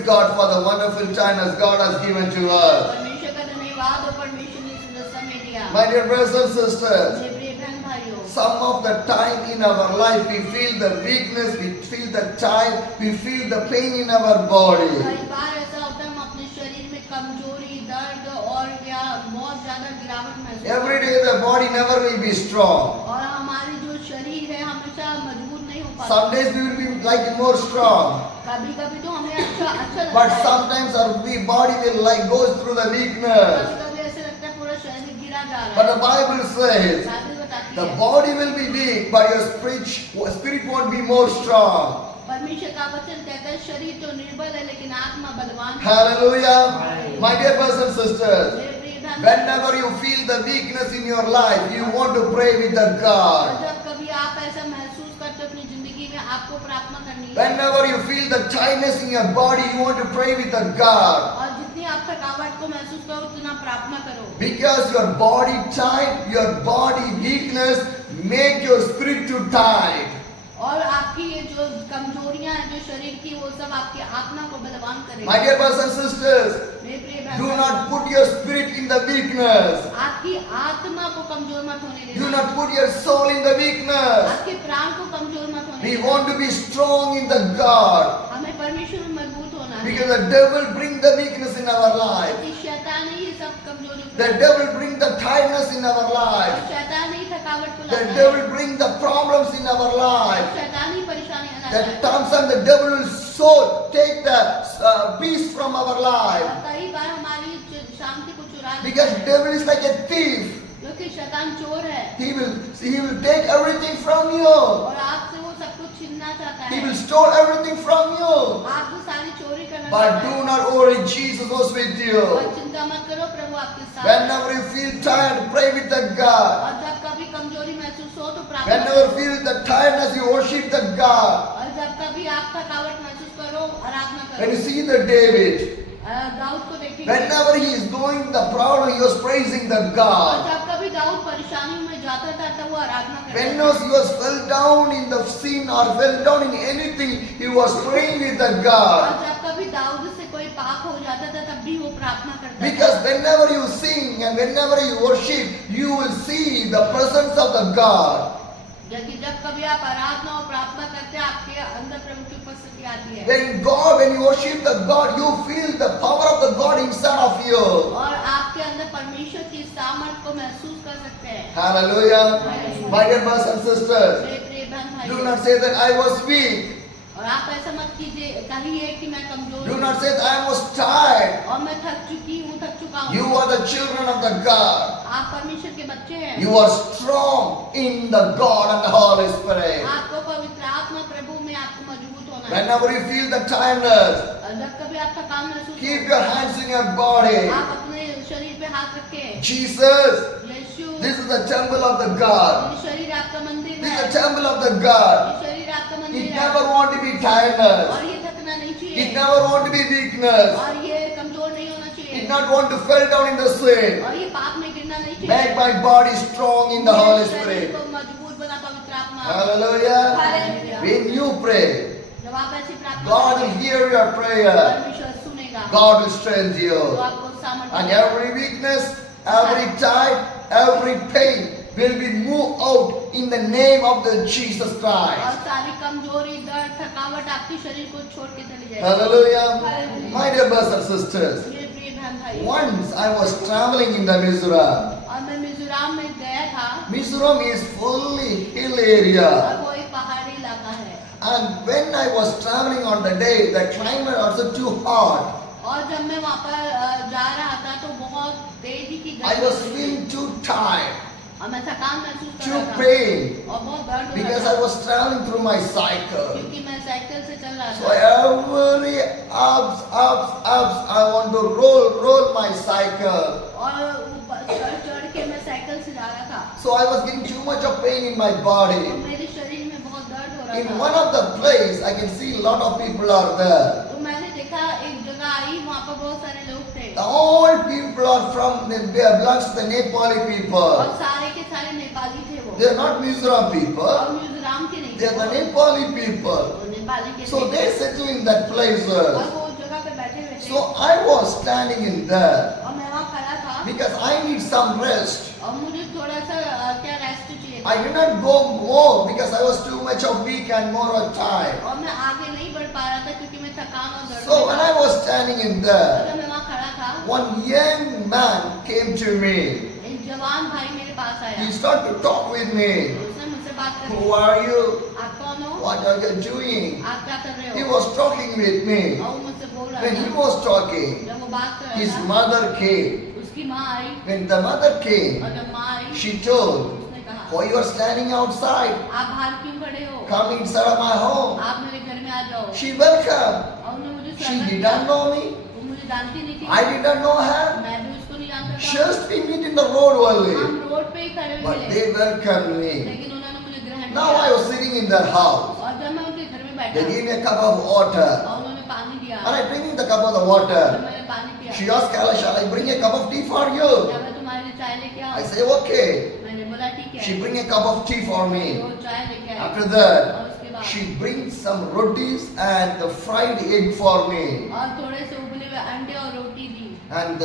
praise God for the wonderful time as God has given to us. परमेश्वर का धन्यवाद और परमेश्वर ने सुंदर समय दिया। My dear brothers and sisters, मेरे प्रिय बहन भाइयों, some of the time in our life we feel the weakness, we feel the time, we feel the pain in our body. कई बार ऐसा होता है हम अपने शरीर में कमजोरी, दर्द और या बहुत ज्यादा गिरावट महसूस करते Every हैं। day the body never will be strong. और हमारी जो शरीर है हमेशा मजबूत नहीं हो पाता। Some days we will be like more strong, कभी कभी तो हमें अच्छा लगता but है। sometimes our body will like goes through the weakness. कभी कभी ऐसे लगता है पूरा शरीर गिरा जा रहा But है। the Bible says बाइबल बताती the है body will be weak, but your spirit won't be more strong. परमेश्वर का वचन कहता है शरीर तो निर्बल है लेकिन आत्मा बलवान है। Hallelujah. My dear brothers and sisters, मेरे प्रिय बहन, whenever you feel the weakness in your life, you want to pray with the और God. जब कभी आप ऐसा महसूस करते हो अपनी जिंदगी में आपको प्रार्थना करनी है। Whenever you feel the tightness in your body, you want to pray with the God. और जितनी आप थकावट को महसूस करो उतना प्रार्थना करो। Because your body tight, your body weakness make your spirit too tight. और आपकी ये जो कमजोरियां हैं जो शरीर की वो सब आपकी आत्मा को बलवान करेगी। My dear brothers and sisters, मेरे प्रिय do बहन, not put your spirit in the weakness. आपकी आत्मा को कमजोर मत होने Do देना। not put your soul in the weakness. आपके प्राण को कमजोर मत होने We देना। want to be strong in the God. हमें परमेश्वर में मजबूत होना है। Because the devil bring the weakness in our life. क्योंकि शैतान ही ये सब कमजोरी को The devil bring the tiredness in our और life. शैतान ही थकावट को The लाता है। devil bring the problems in our life. शैतान ही परेशानियां लाता That है। sometimes the devil will so take the peace from our और life. कई बार हमारी शांति को चुरा लेता Because है। devil is like a thief. क्योंकि शैतान चोर है He will take everything from you. और आपसे वो सब कुछ छीनना चाहता He will है। store everything from you. आपको सारी चोरी करना But चाहता do है। not worry, Jesus was with और you. चिंता मत करो, प्रभु आपके साथ है। Whenever you feel tired, pray with the God. और जब कभी कमजोरी महसूस हो तो प्रार्थना Whenever करो। you feel the tiredness, you worship the God. और जब कभी आप थकावट महसूस करो आराधना When करो। you see the David, Dawood को देखेंगे। whenever he is going the problem, he was praising the और God. जब कभी दाऊद परेशानियों में जाता था तब वो आराधना करता When था। he was fell down in the sin or fell down in anything, he was praying with the और God. जब कभी दाऊद से कोई पाप हो जाता था तब भी वो प्रार्थना करता Because था। whenever you sing and whenever you worship, you will see the presence of the God. क्योंकि जब कभी आप आराधना और प्रार्थना करते हैं आपके अंदर प्रभु की उपस्थिति आती है। When you worship the God, you feel the power of the God inside of you. और आपके अंदर परमेश्वर की सामर्थ को महसूस कर सकते हैं। Hallelujah. My dear brothers and sisters, मेरे प्रिय बहन do भाइयों, not say that I was weak. और आप ऐसा मत कीजिए कहिए कि मैं कमजोर Do हूँ not say that I was tired. और मैं थक चुकी हूँ, थक चुका You हूँ। are the children of the God. आप परमेश्वर के बच्चे हैं। You are strong in the God and the Holy Spirit. आपको पवित्र आत्मा प्रभु में आपको मजबूत होना है। Whenever you feel the tiredness, और जब कभी आप थकान महसूस keep करो, your hands in your body. आप अपने शरीर पे हाथ रखें। Jesus, Yeshu, this is the temple of the God. ये शरीर आपका मंदिर This है। is the temple of the God. ये शरीर आपका It मंदिर है। never want to be tiredness. और ये थकना नहीं It चाहिए। never want to be weakness. और ये कमजोर नहीं होना चाहिए। It not want to fall down in the sin. और ये पाप में गिरना नहीं चाहिए। Make my body strong in the मेरे Holy शरीर Spirit. को मजबूत बना पवित्र आत्मा। Hallelujah. Hallelujah. When you pray, जब आप ऐसी प्रार्थना God will करेंगे, hear your prayer. परमेश्वर सुनेगा। God will strengthen तो you. आपको सामर्थ्य And देगा। every weakness, every time, every pain will be moved out in the name of the Jesus और Christ. सारी कमजोरी, दर्द, थकावट आपके शरीर को छोड़ के चली जाएगी। Hallelujah. My dear brothers and sisters, मेरे प्रिय बहन भाई, once I was traveling in the Mizoram. और मैं मिजोरम में गया था Mizoram is fully hill area. और वो एक पहाड़ी इलाका है। And when I was traveling on the day, the climate also too hot. और जब मैं वहाँ पर जा रहा था तो बहुत तेजी की I गर्मी was थी feeling too tired, और मैं थकान महसूस कर too रहा था pain, और बहुत दर्द हो because रहा I था was traveling through my cycle. क्योंकि मैं साइकिल से चल रहा So था। every ups, I want to roll my cycle. और ऊपर चढ़ के मैं साइकिल से जा रहा था So I was getting too much of pain in my और body. मेरे शरीर में बहुत दर्द हो रहा In था। one of the place, I can see a lot of people are there. तो मैंने देखा एक जगह आई, वहाँ पर बहुत सारे लोग थे All people are from, they belongs to the Nepali और people. सारे के सारे नेपाली थे वो। They are not Mizoram people. और मिजोरम के नहीं They थे are the वो। Nepali people. वो नेपाली के So थे। they settle in that place. और वो जगह पे So I was standing in there और मैं वहाँ खड़ा था because I need some rest. और मुझे थोड़ा सा क्या रेस्ट चाहिए I did not go more because I was too much of weak and more of tired. और मैं आगे नहीं बढ़ पा रहा था क्योंकि मैं थकान और दर्द So when I was standing in और there, जब मैं वहाँ खड़ा था one young man came to me. एक जवान भाई मेरे पास आया He started to talk with me. उसने मुझसे बात करी Who are you? आप कौन हो What are you doing? आप क्या कर रहे He हो was talking with me. और वो मुझसे बोल रहा When he था was talking, जब वो बात कर his रहा था mother came. उसकी माँ आई When the mother came, और जब माँ आई she told, उसने कहा why you are standing outside? आप बाहर क्यों खड़े हो Come inside of my home. आप मेरे घर में आ जाओ She welcomed. और उन्होंने मुझे She स्वागत did किया not know me. वो मुझे जानती नहीं थी I did not know her. मैं भी उसको नहीं जानता था Just we meet in the road only. हम रोड पे ही खड़े But मिले they welcomed me. लेकिन उन्होंने मुझे ग्रहण Now I किया was sitting in their house. और जब मैं उनके घर में They बैठा gave me a cup of water. और उन्होंने पानी दिया And I drinking the cup of the जब water. मैंने पानी पिया She asked, Kala, shall I bring a cup of tea for you? क्या मैं तुम्हारे लिए चाय लेके I आऊं say, okay. मैंने बोला ठीक है She bring a cup of tea for me. वो चाय लेके आई After और that, उसके बाद she brings some rotis and the fried egg for me. और थोड़े से उबले हुए अंडे और रोटी दी And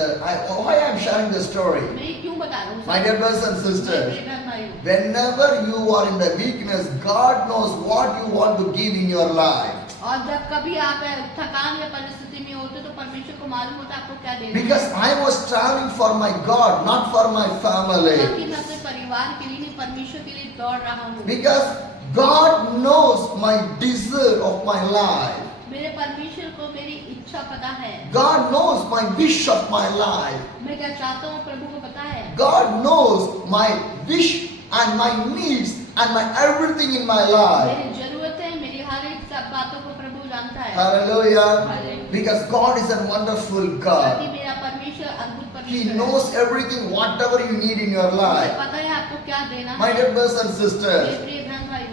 why I am sharing the story? मैं ये क्यों बता रहा हूँ My dear brothers and मेरे sisters, बहन भाइयों, whenever you are in the weakness, God knows what you want to give in your life. और जब कभी आप थकान या परिस्थिति में होते तो परमेश्वर को मालूम होता है आपको क्या देना है Because I was traveling for my God, not for my family. ताकि मैं अपने परिवार के लिए नहीं परमेश्वर के लिए दौड़ रहा हूँ Because God knows my desire of my life. मेरे परमेश्वर को मेरी इच्छा पता है God knows my wish of my life. मैं क्या चाहता हूँ प्रभु को पता है God knows my wish and my needs and my everything in my life. मेरी जरूरत है मेरी हर एक सब बातों को प्रभु जानता है Hallelujah. Hallelujah. Because God is a wonderful ताकि God. मेरा परमेश्वर अद्भुत He परमेश्वर है knows everything, whatever you need in your उसे life. पता है आपको क्या देना My है dear brothers and मेरे sisters, प्रिय बहन भाई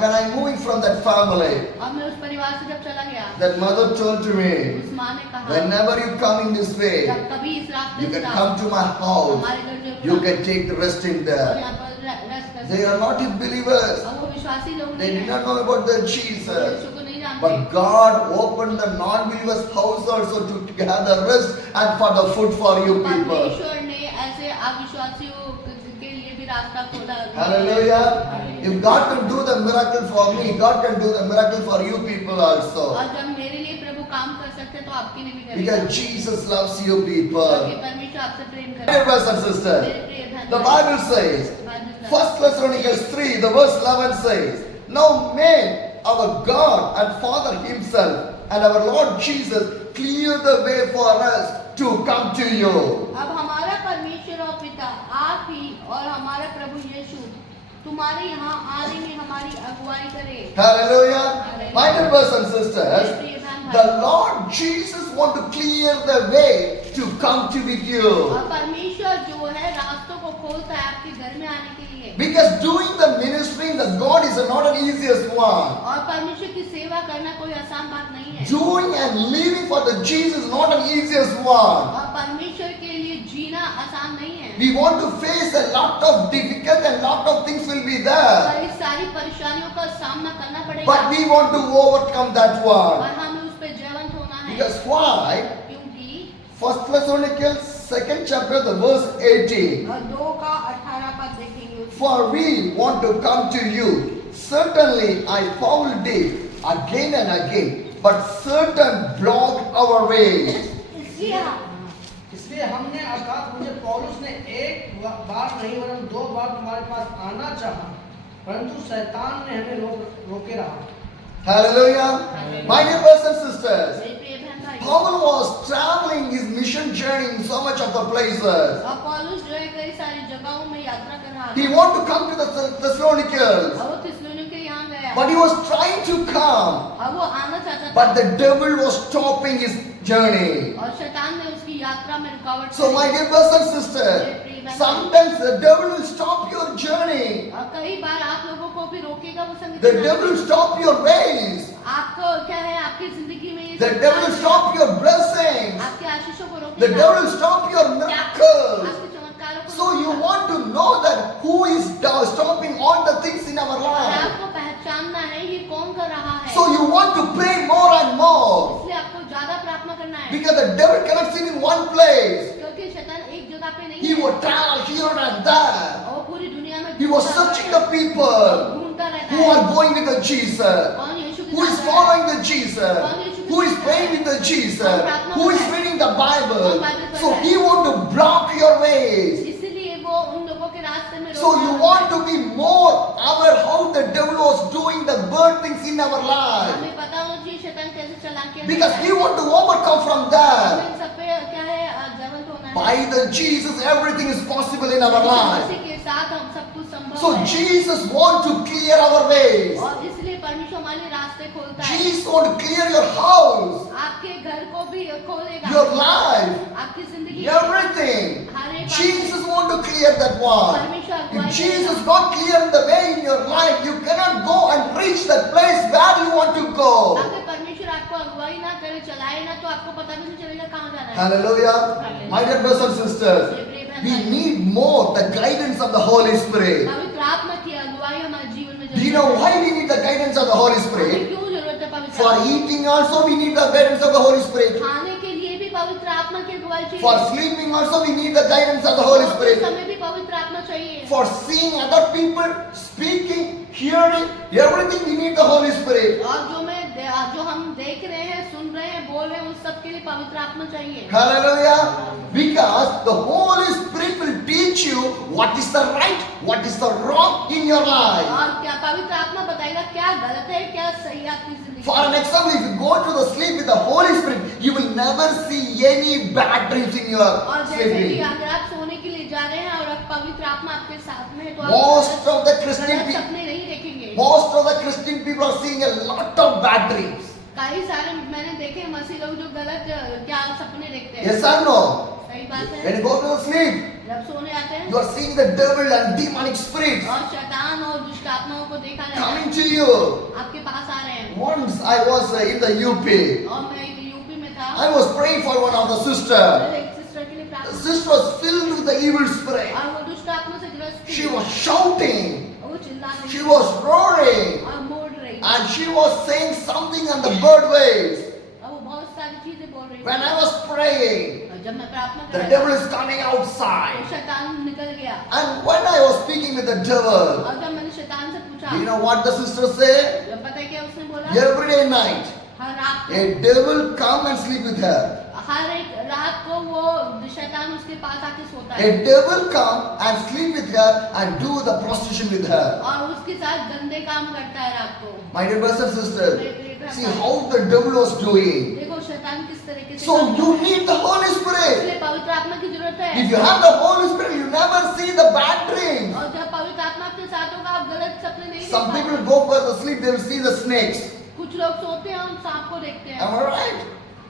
when I moving from that family, और मैं उस परिवार से जब चला गया that mother told to me, उस माँ ने कहा whenever you come in this way, जब कभी इस रास्ते you से can आओ, come to my house. हमारे घर जरूर You आओ, can take the rest in और there. यहाँ पर रेस्ट कर They सकते are not in believers. हैं। और वो विश्वासी लोग They नहीं did हैं not know about the वो Jesus. यीशु को नहीं जानते But God opened the non-believers' house also to have the rest and for the food for you people. परमेश्वर ने ऐसे अविश्वासियों के लिए भी रास्ता खोला Hallelujah. If God can do the miracle for me, God can do the miracle for you people also. और जब मेरे लिए प्रभु काम कर सकते हैं तो आपके लिए भी करेगा Because Jesus loves you क्योंकि people. परमेश्वर आपसे प्रेम Dear करेगा brothers and मेरे sisters, प्रिय बहन the भाई, Bible says, Bible 1 Thessalonians 3, the verse 11 says, Now may our God and Father Himself and our Lord Jesus clear the way for us to come to you. अब हमारा परमेश्वर और पिता आप ही और हमारा प्रभु यीशु तुम्हारे यहाँ आने में हमारी अगुवाई करे Hallelujah. My dear brothers and sisters, मेरे प्रिय बहन the भाई, Lord Jesus want to clear the way to come to with you. और परमेश्वर जो है रास्तों को खोलता है आपके घर में आने के लिए Because doing the ministry in the God is not an easiest one. और परमेश्वर की सेवा करना कोई आसान बात नहीं है Doing and living for the Jesus is not an easiest one. और परमेश्वर के लिए जीना आसान नहीं है We want to face a lot of difficult and lot of things will be there. और इस सारी परेशानियों का सामना करना पड़ेगा But we want to overcome that और one. हमें उस पर जयवंत होना है Because why? क्योंकि 1 Thessalonians 2nd chapter, the verse 18. और 2:18 पद देखेंगे उसमें। For we want to come to you. Certainly I found it again and again, but certain blocked our way. इसलिए हमने अर्थात मुझे पौलुस ने एक बार नहीं वरन 2 बार तुम्हारे पास आना चाहा, परंतु शैतान ने हमें रोके रहा। Hallelujah. My dear brothers and sisters, मेरे प्रिय बहन भाई, Paul was traveling his mission journey in so much of the places. और पौलुस जो है कई सारी जगहों में यात्रा कर रहा He था wanted to come to the Thessalonians, और वो थिस्सलुनीके यहाँ गया but he was trying to come, और वो आना चाहता था but the devil was stopping his journey. और शैतान ने उसकी यात्रा में रुकावट So my dear brothers and sisters, sometimes the devil will stop your journey. और कई बार आप लोगों को भी रोकेगा वो संगीत The devil will stop your ways. आपको क्या है आपकी जिंदगी में ये The सब devil will है। stop your blessings. आपके आशीषों को The रोकेगा devil will stop your miracles. आपके चमत्कारों को So you रोकेगा। want to know that who is stopping all the things in our और life. आपको पहचानना है ये कौन कर रहा है So you want to pray more and more. इसलिए आपको ज्यादा प्रार्थना करना है Because the devil cannot sit in one place. क्योंकि शैतान एक जगह पे नहीं He है, would travel here and there. और पूरी दुनिया में He was घूमता searching रहता the है, people घूमता रहता who है, are going with the Jesus, कौन यीशु के who is साथ है, following the Jesus, who is praying with the Jesus, who is reading the Bible. So he want to block your ways. इसीलिए वो उन लोगों के रास्ते में So you want to be more aware how the devil was doing the bad things in our life. हमें पता होना चाहिए शैतान कैसे चालाकियां Because करता we want to overcome from that. है। हमें सब पे क्या है, जवंत होना है। By the Jesus, everything is possible in our life. उसी के साथ हम सब कुछ संभव So है। Jesus want to clear our ways. और इसलिए परमेश्वर हमारे रास्ते खोलता है। Jesus want to clear your house, आपके घर को भी खोलेगा, your life, आपकी जिंदगी everything. हर एक बात Jesus want to clear that one. परमेश्वर If अगुवाई Jesus करेगा। not clear the way in your life, you cannot go and reach that place where you want to go. अगर परमेश्वर आपको अगुवाई ना करे, चलाए ना, तो आपको पता भी नहीं चलेगा कहाँ जाना है। Hallelujah. My dear brothers and sisters, we need more the guidance of the Holy Spirit. पवित्र आत्मा की अगुवाई हमारे जीवन में Do you know why we need the guidance of the Holy हमें Spirit? क्यों जरूरत है पवित्र For आत्मा? eating also we need the guidance of the Holy Spirit. खाने के लिए भी पवित्र आत्मा की अगुवाई चाहिए। For sleeping also we need the guidance of the Holy सोते Spirit. समय भी पवित्र आत्मा चाहिए। For seeing other people, speaking, hearing, everything we need the Holy Spirit. और जो हम देख रहे हैं, सुन रहे हैं, बोल रहे हैं, उस सब के लिए पवित्र आत्मा चाहिए। Hallelujah. Because the Holy Spirit will teach you what is the right, what is the wrong in your life. और क्या पवित्र आत्मा बताएगा क्या गलत है, क्या सही है आपकी जिंदगी For an example, if you go to the sleep with the Holy Spirit, you will never see any bad dreams in your और जैसे कि sleeping. अगर आप सोने के लिए जा रहे हैं और अब पवित्र आत्मा आपके साथ में है, तो आप Most of the Christian गलत people, सपने नहीं देखेंगे। most of the Christian people are seeing a lot of bad dreams. कई सारे मैंने देखे मसीह लोग जो गलत क्या सपने देखते हैं। Yes or no? सही बात When है। you go to the sleep, जब सोने आते हैं you are seeing the devil and demonic spirits और शैतान और दुष्ट आत्माओं को देखा जाता है, coming to you. आपके पास आ रहे हैं। Once I was in the UP. और मैं एक यूपी में था, I was praying for one of the sister. मैंने एक सिस्टर के लिए The प्रार्थना sister was filled with the evil spirit. और वो दुष्ट आत्मा से ग्रस्त थी। She was shouting. और वो चिल्ला रही She थी was roaring. और मोड़ रही थी And she was saying something on the bird ways. और वो बहुत सारी चीजें बोल रही When थी। I was praying, और जब मैं प्रार्थना कर the रहा devil था, is coming तो outside. शैतान निकल गया। And when I was speaking with the devil, और जब मैंने शैतान से पूछा, do you know what the sister said? जब पता है क्या उसने बोला, Every day night, हर रात को a devil come and sleep with her. हर एक रात को वो शैतान उसके पास आके सोता है A devil come and sleep with her and do the prostitution with her. और उसके साथ गंदे काम करता है रात को। My dear brothers and sisters, see how the devil was doing. देखो शैतान किस तरीके से So काम you करता है। need the Holy Spirit. इसलिए पवित्र आत्मा की जरूरत है। If you have the Holy Spirit, you never see the bad dreams. और जब पवित्र आत्मा आपके साथ होगा, आप गलत सपने नहीं Some देख people पाएंगे। go for the sleep, they will see the snakes. कुछ लोग सोते हैं और सांप को देखते हैं। Am I right?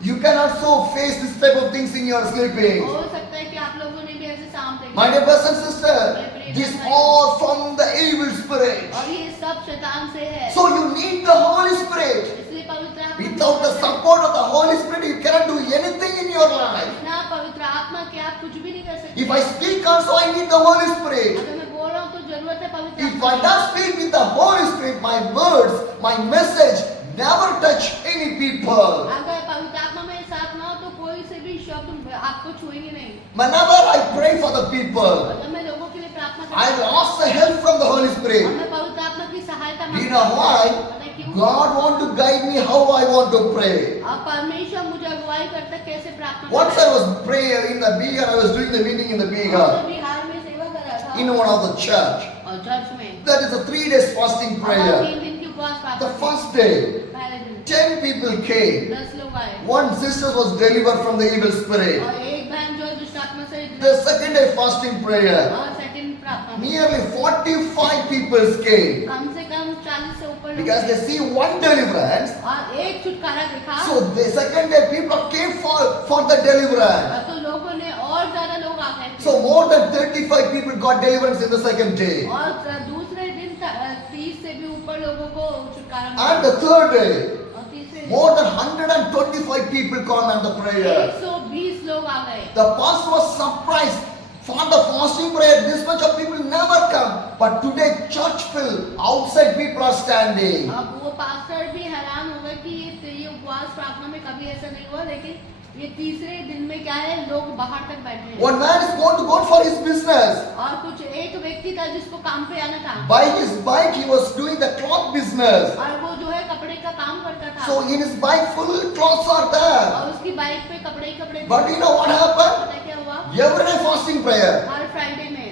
You cannot so face this type of things in your sleeping. हो सकता है कि आप लोगों ने भी ऐसे सांप देखे। My dear brothers and sisters, these all from the evil spirit. और ये सब शैतान से है। So you need the Holy Spirit. इसलिए पवित्र आत्मा की Without the जरूरत है। support of the Holy Spirit, you cannot do anything in your life. बिना पवित्र आत्मा के आप कुछ भी नहीं कर सकते। If I speak also, I need the Holy Spirit. अगर मैं बोल रहा हूँ तो जरूरत है पवित्र If आत्मा I की। don't speak with the Holy Spirit, my words, my message never touch any people. अगर पवित्र आत्मा में साथ ना हो तो कोई से भी शब्द आपको छुएंगे नहीं। Whenever I pray for the people, और जब मैं लोगों के लिए प्रार्थना I करता will हूँ ask the help from the Holy और Spirit. मैं पवित्र आत्मा की सहायता You मांगता know हूँ। why? पता है क्यों? God want to guide me how I want to pray. और परमेश्वर मुझे अगुवाई करता है कैसे प्रार्थना Once I करना है। was praying in the Bihar, I was doing the meeting in the और Bihar, मैं बिहार में सेवा कर रहा था in one of the church. और चर्च में That is a 3 days fasting और prayer. 3 दिन की उपवास The प्रार्थना की। first day, पहले दिन 10 people came. 10 लोग आए One sister was delivered from the evil spirit. और एक बहन जो है दुष्ट आत्मा से The second day fasting prayer, और सेकंड प्रार्थना में nearly 45 people came. कम से कम 40 से ऊपर लोग Because थे। they see one deliverance. और एक छुटकारा देखा So the second day people came for the deliverance. और तो लोगों ने और ज्यादा लोग आ गए थे। So more than 35 people got deliverance in the second day. और दूसरे दिन 30 से भी ऊपर लोगों को छुटकारा मिला। And the third day, और तीसरे दिन more than 125 people come on the prayer. 120 लोग आ गए। The pastor was surprised. For the fasting prayer, this much of people never come. But today, church filled. Outside people are standing. अब वो pastor भी हैरान हो गए कि ये उपवास उपवास प्रार्थना में कभी ऐसा नहीं हुआ, लेकिन ये तीसरे दिन में क्या है, लोग बाहर तक बैठे हैं। One man is going to go for his business. और कुछ एक व्यक्ति था जिसको काम पे आना था, By his bike, he was doing the cloth business. और वो जो है कपड़े का काम करता था, So in his bike, full cloths are there. और उसकी बाइक पे कपड़े ही कपड़े थे। But you know what happened? पता है क्या हुआ? Every day fasting prayer. हर फ्राइडे में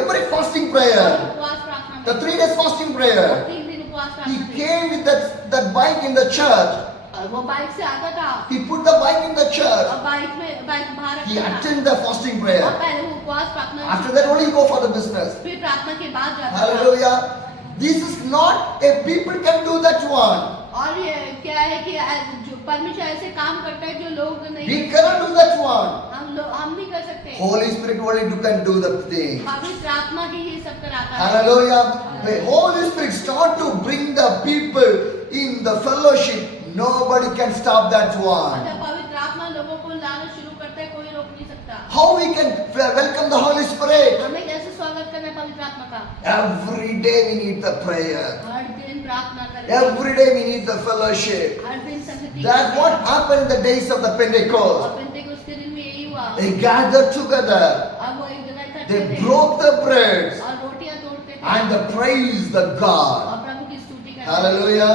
Every fasting और prayer. उपवास प्रार्थना The में 3 days fasting और prayer. 3 दिन उपवास He प्रार्थना में, came with that bike in the church. और वो बाइक से आता था He put the bike in the church. और बाइक बाहर He रखता था, attended the fasting और prayer. पहले वो उपवास प्रार्थना After that only he go for the business. फिर प्रार्थना के बाद जाता था। Hallelujah. This is not a people can do that one. और ये क्या है कि जो परमेश्वर ऐसे काम करता है जो लोग We नहीं, cannot do that one. हम नहीं कर सकते। Holy Spirit only can do the thing. पवित्र आत्मा ही ये सब कराता है। Hallelujah. The Holy Spirit start to bring the people in the fellowship. Nobody can stop that और one. जब पवित्र आत्मा लोगों को लाना शुरू करता है, कोई रोक नहीं सकता। How we can welcome the Holy Spirit? हमें कैसे स्वागत करना है पवित्र आत्मा का? Every day we need the prayer. हर दिन प्रार्थना करें, Every day we need the fellowship. हर दिन संगति That करें। what happened in the days of the और Pentecost. पेंटेकोस्त के दिन में यही हुआ। They gathered together. अब वो एक जगह इकट्ठे They थे broke the bread और रोटियां तोड़ते थे and they praised the God. और प्रभु की स्तुति करते थे। Hallelujah.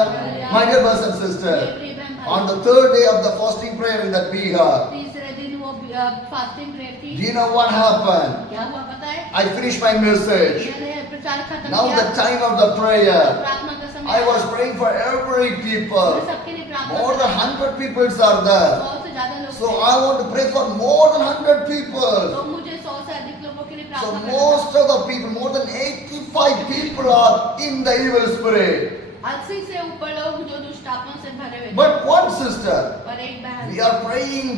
My dear brothers and sisters, on the third day of the fasting prayer that we had, तीसरे दिन वो फास्टिंग प्रेयर do थी। you know what happened? क्या हुआ पता है? I finished my message. मैंने प्रचार खत्म Now किया। the time of the prayer. प्रार्थना का समय I was praying for every मैं people. सबके लिए प्रार्थना More than 100 people are there. 100 से ज्यादा लोग So थे। I want to pray for more than 100 people. तो मुझे 100 से अधिक लोगों के लिए So प्रार्थना करना most of the people, more than 85 people are in the evil spirit. 80 से ऊपर लोग जो दुष्ट आत्माओं से भरे हुए थे। But one sister, और एक बहन, we are praying.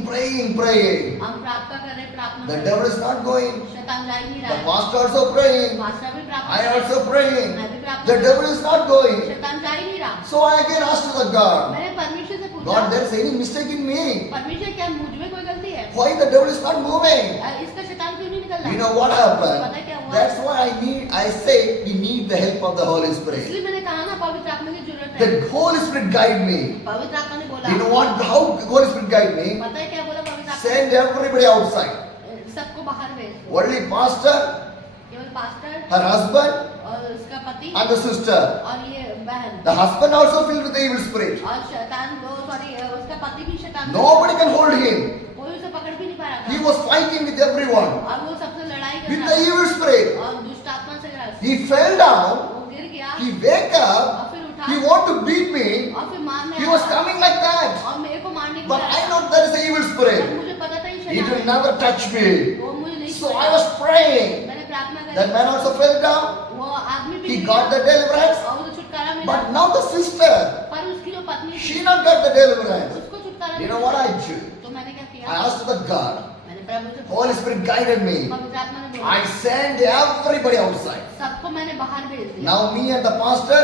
हम प्रार्थना कर रहे, प्रार्थना The कर devil रहे। is not going. शैतान जा ही नहीं The रहा है। pastor also praying. मास्टर भी प्रार्थना I कर रहे। also praying. मैं भी प्रार्थना The कर devil is not going. रही। शैतान जा ही नहीं रहा। So I again asked to the God, मैंने परमेश्वर से पूछा, God, there's any mistake in me? परमेश्वर क्या मुझ में कोई गलती है? Why the devil is not moving? इसका शैतान क्यों नहीं निकल रहा? You know what happened? पता है क्या हुआ? That's why I say we need the help of the Holy Spirit. इसलिए मैंने कहा ना पवित्र आत्मा की जरूरत है। The Holy Spirit guide me. पवित्र आत्मा ने बोला, You know what? How Holy Spirit guide me? पता है क्या बोला पवित्र आत्मा? Send everybody outside. सबको बाहर भेज, Only pastor, केवल पास्टर her husband, और उसका पति and the sister. और ये बहन The husband also filled with the evil spirit. और शैतान उसका पति भी शैतान। Nobody can hold him. कोई उसे पकड़ भी नहीं पा रहा He था was fighting with everyone. और वो सबसे लड़ाई कर With रहा the था evil spirit. और दुष्ट आत्मा से लड़ा। He fell down. वो गिर गया He wake up. और फिर उठा He want to beat me. और फिर मारने He was आया coming like that. और मेरे को मारने को But आया। I know there is an evil और spirit. मुझे पता था ये It will शैतान never touch me. है। वो मुझे नहीं So छुएगा। I was praying. मैंने प्रार्थना That करी, man also fell down. वो आदमी भी He गिर got गया the deliverance. और उसे छुटकारा मिला। But now the sister, पर उसकी जो पत्नी थी, she not got the deliverance. उसको छुटकारा You नहीं know मिला। what I do? तो मैंने क्या किया? I asked the God. मैंने प्रभु से Holy पूछा, Spirit guided me. पवित्र आत्मा ने बोला, I sent everybody outside. सबको मैंने बाहर भेज दिया। Now me and the pastor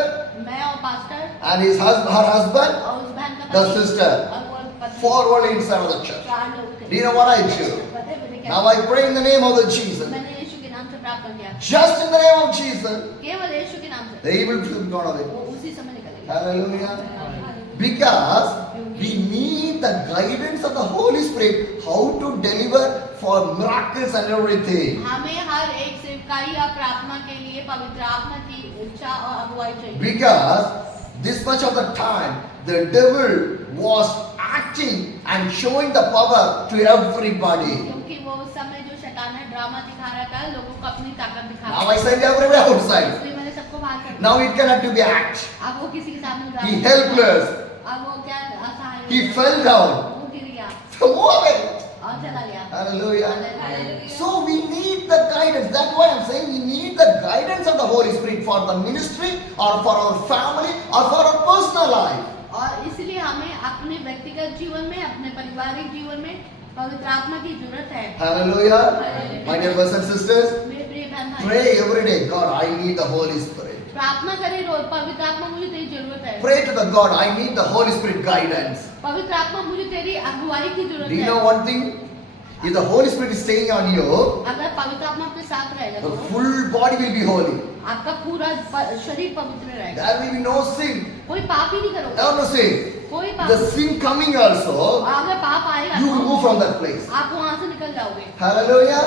मैं और पास्टर and her husband, और उस बहन का the पति sister, और वो पत्नी, 4 only inside of the church. 4 लोग थे। Do you know what I do? पता है मैंने क्या Now किया? I pray in the name of the Jesus. मैंने यीशु के नाम से प्रार्थना किया, Just in the name of Jesus, केवल यीशु के नाम से। the evil spirit gone away. वो उसी समय निकल गया। Hallelujah. Because we need the guidance of the Holy Spirit how to deliver for miracles and everything. हमें हर एक सेवकाई या प्रार्थना के लिए पवित्र आत्मा की इच्छा और अगुवाई चाहिए। Because this much of the time, the devil was acting and showing the power to everybody. क्योंकि वो उस समय जो शैतान है ड्रामा दिखा रहा था, लोगों को अपनी ताकत दिखा Now रहा I send everybody था। outside. इसलिए मैंने सबको बाहर कर दिया। Now it cannot to be act. अब वो किसी के सामने He ड्रामा helpless. अब वो क्या असहाय हो He गया। fell down. वो गिर गया So move away. और चला गया। Hallelujah. Hallelujah. So we need the guidance. That's why I'm saying we need the guidance of the Holy Spirit for the ministry or for our family or for our personal life. और इसलिए हमें अपने व्यक्तिगत जीवन में, अपने पारिवारिक जीवन में पवित्र आत्मा की जरूरत है। Hallelujah. My dear brothers and sisters, मेरे प्रिय बहन भाई, pray every day. God, I need the Holy Spirit. प्रार्थना करें रोज, पवित्र आत्मा मुझे तेरी जरूरत है। Pray to the God, I need the Holy Spirit guidance. पवित्र आत्मा मुझे तेरी अगुवाई की जरूरत Do you है। know one thing? If the Holy Spirit is staying on you, अगर पवित्र आत्मा आपके साथ रहेगा the तो full body will be holy. आपका पूरा शरीर पवित्र रहेगा। There will be no sin. कोई पाप ही नहीं I करोगे, want to say, कोई पाप the sin coming also, अगर पाप आएगा you will तो move from that place. आप वहां से निकल जाओगे। Hallelujah.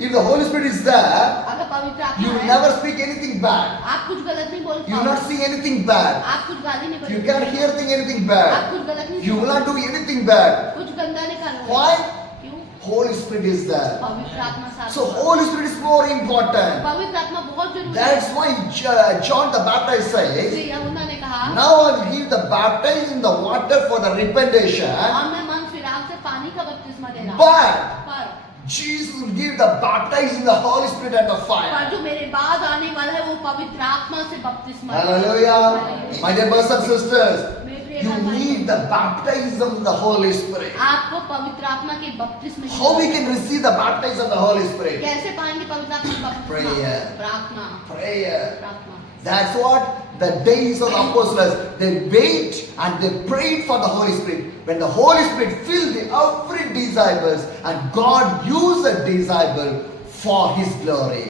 If the Holy Spirit is there, अगर पवित्र you आत्मा will है, never speak anything bad. आप कुछ गलत नहीं बोल You will not पाओगे, see anything bad. आप कुछ गाली नहीं You बोलोगे, cannot hear anything आप bad. कुछ गलत नहीं You will सुनोगे, not do anything bad. कुछ गंदा नहीं करोगे। Why? क्यों? Holy Spirit is there. पवित्र आत्मा साथ So होगा। Holy Spirit is more important. पवित्र आत्मा बहुत जरूरी है। That's why John the Baptist says, इसलिए यूहन्ना ने कहा, now I will give the baptism in the water for the repentation, और मैं मन फिराक से पानी का बपतिस्मा दे रहा हूँ, but पर Jesus will give the baptism in the Holy Spirit and the fire. पर जो मेरे बाद आने वाला है वो पवित्र आत्मा से बपतिस्मा देगा। Hallelujah. My dear brothers and sisters, मेरे प्रिय you भाई, need the baptism in the Holy Spirit. आपको पवित्र आत्मा के बपतिस्मे की How we जरूरत can है। receive the baptism of the Holy Spirit? कैसे पाएंगे पवित्र आत्मा का बपतिस्मा? Prayer. प्रार्थना, Prayer. प्रार्थना। That's what the days of the apostles, they wait and they prayed for the Holy Spirit. When the Holy Spirit filled the every disciples and God used the disciple for His glory.